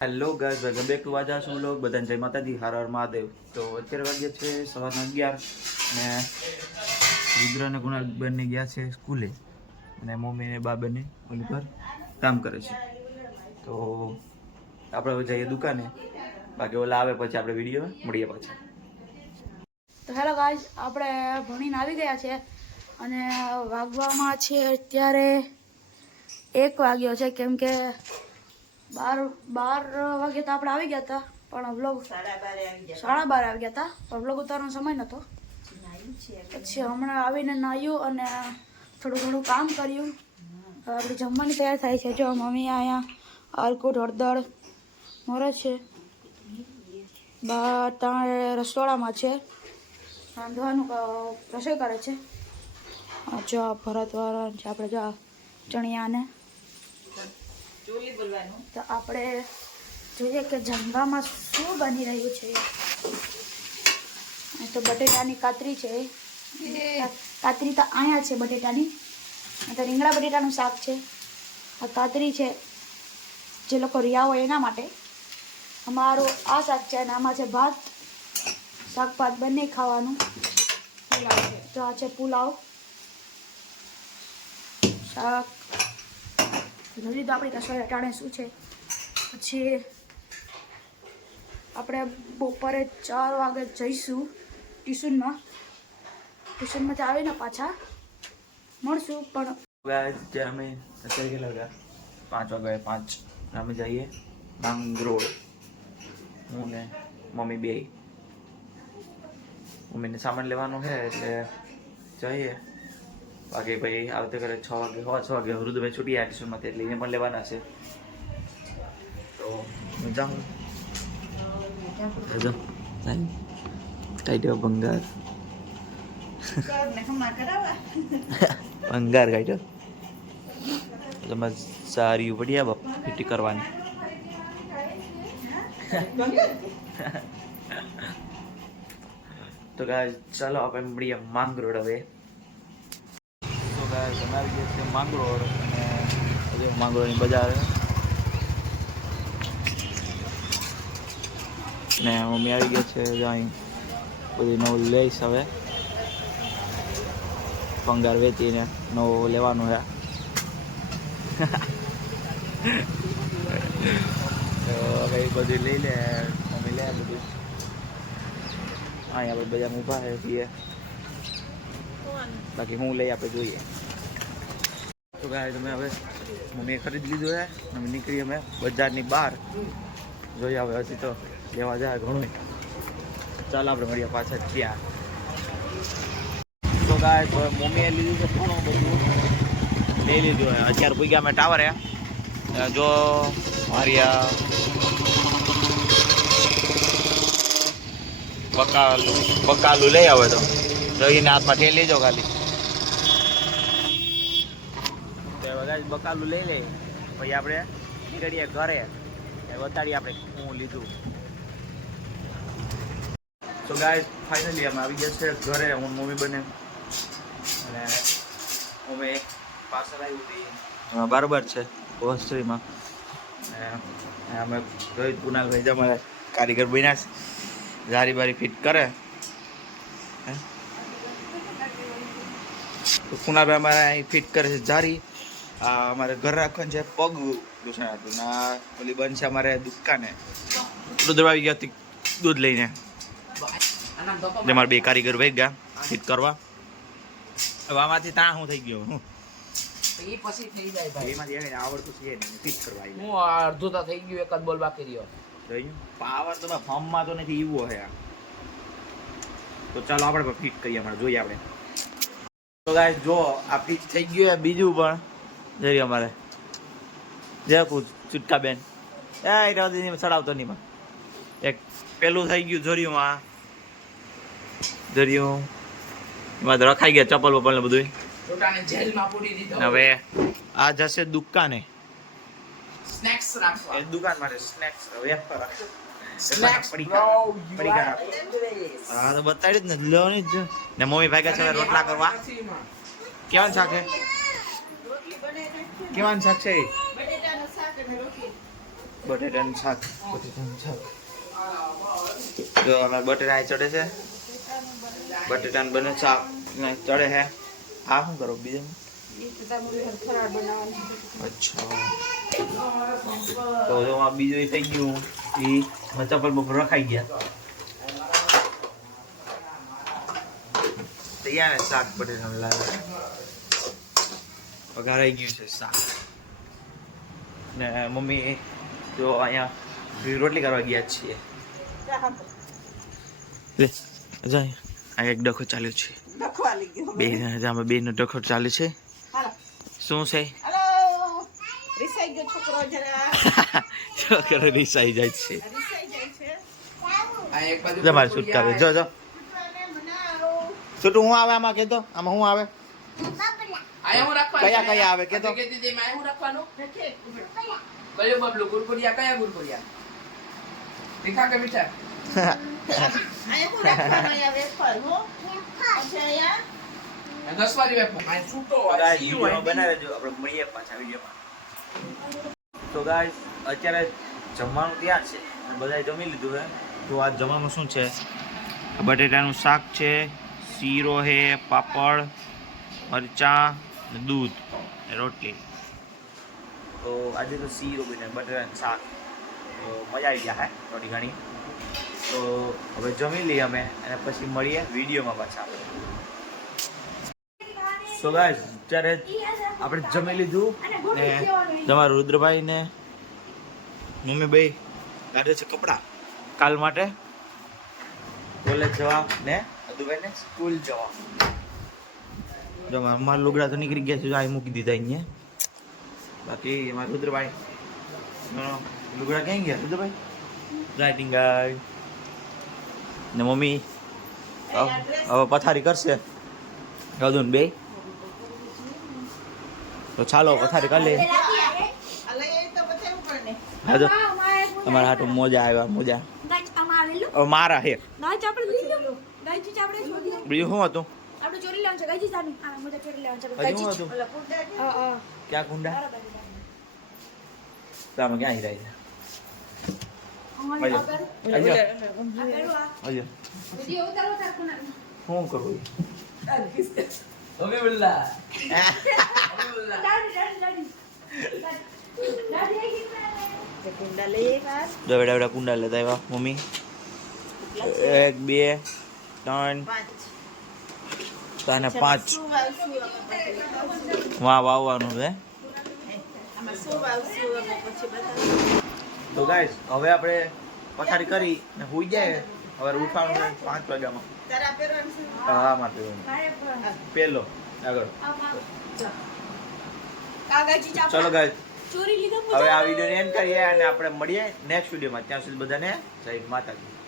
Hello guys, welcome back to વાજા શું લોગ બધાને જય માતાજી, હર હર મહાદેવ। તો અત્યારે વાગ્યા છે સવારના 11 ને રુદ્ર અને કુણાલ બંને ગયા છે સ્કૂલે અને મમ્મી ને બા બંને ઓલી પર કામ કરે છે। તો આપણે હવે જઈએ દુકાને, બાકી ઓલા આવે પછી આપણે વિડીયો મળીએ પાછા। તો હેલો ગાઈઝ, આપણે ભણીને આવી ગયા છે અને વાગવામાં છે અત્યારે 1 વાગ્યો છે, કેમ કે 12 વાગે તો આપણે આવી ગયા હતા, પણ વ્લોગ 12:30 આવી ગયા હતા, પણ વ્લોગ ઉતારવાનો સમય નહોતો। પછી હમણાં આવીને નાહ્યું અને થોડું ઘણું કામ કર્યું। આપણે જમવાની તૈયાર થાય છે। જો મમ્મી અહીંયા અલકુટ હળદર મોરસ છે, બા ત્યાં રસોડામાં છે, રાંધવાનું રસોઈ કરે છે। જો ભરતવાળા છે, આપણે જો ચણિયાને તો આપણે જોઈએ કે જમવામાં શું બની રહ્યું છે। તો બટેટાની કાતરી છે, કાતરી તો અહીંયા છે બટેટાની, તો રીંગણા બટેટાનું શાક છે। આ કાતરી છે જે લોકો રિયા હોય એના માટે, અમારું આ શાક છે અને આમાં છે ભાત, શાક ભાત બંને ખાવાનું। તો આ છે પુલાવ શાક। જલ્દી તો આપણી રસોઈ અટાણે શું છે, પછી આપણે બપોરે 4 વાગે જઈશું ટ્યુશનમાંથી આવીને પાછા મળશું। પણ ગાઈસ જે અમે અત્યારે કેટલા વાગ્યા 5 વાગ્યા 5 અમે જઈએ માંગરોળ, હું ને મમ્મી બે। મમ્મીને સામાન લેવાનો છે એટલે જઈએ, બાકી ભાઈ આવતે કરે 6 વાગે 6 વાગે વૃદ્ધભાઈ છૂટી ગયા ટ્યુશનમાંથી, એટલે એને પણ લેવાના છે। તો હું જાઉં કાઢ્યો ભંગાર ભંગાર કાઢ્યો તમારે સારી પડ્યા બાપ ફીટી કરવાની। તો ગાય ચાલો આપણે મળીએ માંગરોળ હવે। તો ગાય તમે આવી ગયા છે માંગરોળ અને હજુ માંગરોળની બજાર ને મમ્મી આવી ગયા છે, અહીં બધી નવું લઈશ હવે ભંગાર વેચીને નવું લેવાનું છે। તો હવે બધું લઈ લે મમ્મી લે બધું, અહીંયા આપણે બધા ઊભા છે છીએ, બાકી હું લઈ આપણે જોઈએ। તો ગાય તમે હવે મમ્મીએ ખરીદી લીધું છે, અમે નીકળી અમે બજારની બહાર જોઈએ હવે હજી તો લેવા જાય ઘણું। ચાલો આપણે મળીએ પાછા ત્યાં। તો ગાય મમ્મીએ લીધું છે ઘણું બધું લઈ લીધું છે। અત્યારે પૂગ્યા અમે ટાવર જો મારી બકાલું લઈ આવે તો એને હાથમાં ઠેલી લેજો ખાલી, બકાલું લઈ લે પછી આપણે નીકળીએ ઘરે, બતાડીએ આપણે હું લીધું। તો ગાઈસ ફાઇનલી અમે આવી ગયા છે ઘરે, હું મમ્મી બને અને મમ્મી પાર્સલ આવ્યું હતું બરાબર છે હોસ્ટેલમાં, અમે રોહિત કુનાલભાઈ જ અમારા કારીગર બન્યા છે, જારી બારી ફિટ કરે। તો કુનાલભાઈ અમારે અહીં ફિટ કરે છે જારી। અમારે ઘર રાખવાનું છે પગ દૂષણ હતું ને ઓલી બંધ છે અમારે દુકાને, દૂધ આવી ગયા હતી દૂધ લઈને, મારા બે કારીગર ભાઈ ગયા ફિટ કરવા। હવે આમાંથી ત્યાં શું થઈ ગયો હું એ પછી થઈ જાય ભાઈ, એમાંથી આવડતું છે ને ફિટ કરવા હું અડધું તો થઈ ગયું, એક જ બોલ બાકી રહ્યો પાવર તો ફોર્મમાં તો નથી એવો છે। તો ચાલો આપણે ફિટ કરીએ, અમારે જોઈએ આપણે। તો ગાઈસ જો આ ફિટ થઈ ગયું બીજું પણ જઈ અમારે જય ચુટકા બેન એ ચડાવતો નહીં, એક પેલું થઈ ગયું જોરિયું એમાં રખાઈ ગયા ચપ્પલ બપ્પલ ને બધું, જેલમાં પૂરી દીધો। હવે આ જશે દુકાને સ્નેક્સ રાખવા, એ દુકાન માટે સ્નેક્સ વેફર સ્નેક્સ હા તો બતાડી જ ને લેવાની જ ને। મમ્મી ભાગ્યા છે રોટલા કરવા, કેવાનું શાક છે, કેવાનું શાક છે બટેટાનું શાક જો અમે બટેટા અહીં ચડે છે બટેટાનું બને શાક ને ચડે છે આ શું કરો બીજું અચ્છા તો જો આ બીજું થઈ ગયું એ ચપ્પલ બપોર રખાઈ ગયા તૈયાર ને શાક બટેટાનું લાગે વઘારાઈ ગયું છે શાક ને મમ્મી જો અહીંયા રોટલી કરવા ગયા છીએ લે જાય આ એક ડખો ચાલ્યો છે બે નો ડખો ચાલે છે શું છે છોકરો રીસાઈ જાય છે આ એક બાજુ તમારે છૂટકા આવે જો છૂટું હું આવે આમાં કહેતો આમાં હું આવે આયા હું રાખવાનું કયા કયા આવે કે તો? કે દીદી માં હું રાખવાનું કયો બબલું ગુરગુરિયા કયા ગુરગુરિયા તીખા કે મીઠા દસવારી વેપ આ છૂટો આ સીયો વિડીયો બનાવે જો આપણે મળીએ પાછા વિડીયોમાં તો ગાઈસ અત્યારે જમવાનું તૈયાર છે અને બધાએ જમી લીધું છે તો આ જમવામાં શું છે બટેટાનું શાક છે શીરો છે પાપડ મરચાં ને દૂધ ને રોટલી તો આજે તો શીરો બને બટેટાનું શાક તો મજા આવી ગયા હે થોડી ઘણી તો હવે જમી લઈએ અમે અને પછી મળીએ વિડીયોમાં પાછા સો ગાઈસ અત્યારે આપણે જમી લીધું ને તમારા રુદ્રભાઈ ને મમ્મીભાઈ કાઢે છે કપડાં કાલ માટે કોલેજ જવા ને અદુભાઈ ને સ્કૂલ જવા જો મારા લુગડા તો નીકળી ગયા છે આ મૂકી દીધા અહીંયા બાકી મારા રુદ્રભાઈ લુગડા ક્યાં ગયા રુદ્રભાઈ રાઇટિંગ ગાય ને મમ્મી હવે પથારી કરશે ગદુન બે તો ચાલો પથારી કરી લે હા તો તમારા હાટું મોજા આવ્યા મોજા હવે મારા હે બીજું શું હતું હજી શું હતું ક્યાં કુંડા તો આમાં ક્યાં હિરાય છે શું કરવું ઓકે બુલ્લા દવેડા વેડા કુંડા લેતા આવ્યા મમ્મી 1 2 3 અને 5 વાહ વાવવાનું છે તો ગાઈસ હવે આપણે પથારી કરી ને હુઈ જાય હવે ઉઠવાનું છે 5 વાગ્યામાં હા મારે પેલો આગળ ચલો ગાઈસ હવે આ વિડીયો એન્ડ કરીએ અને આપણે મળીએ નેક્સ્ટ વિડીયોમાં ત્યાં સુધી બધાને જય માતાજી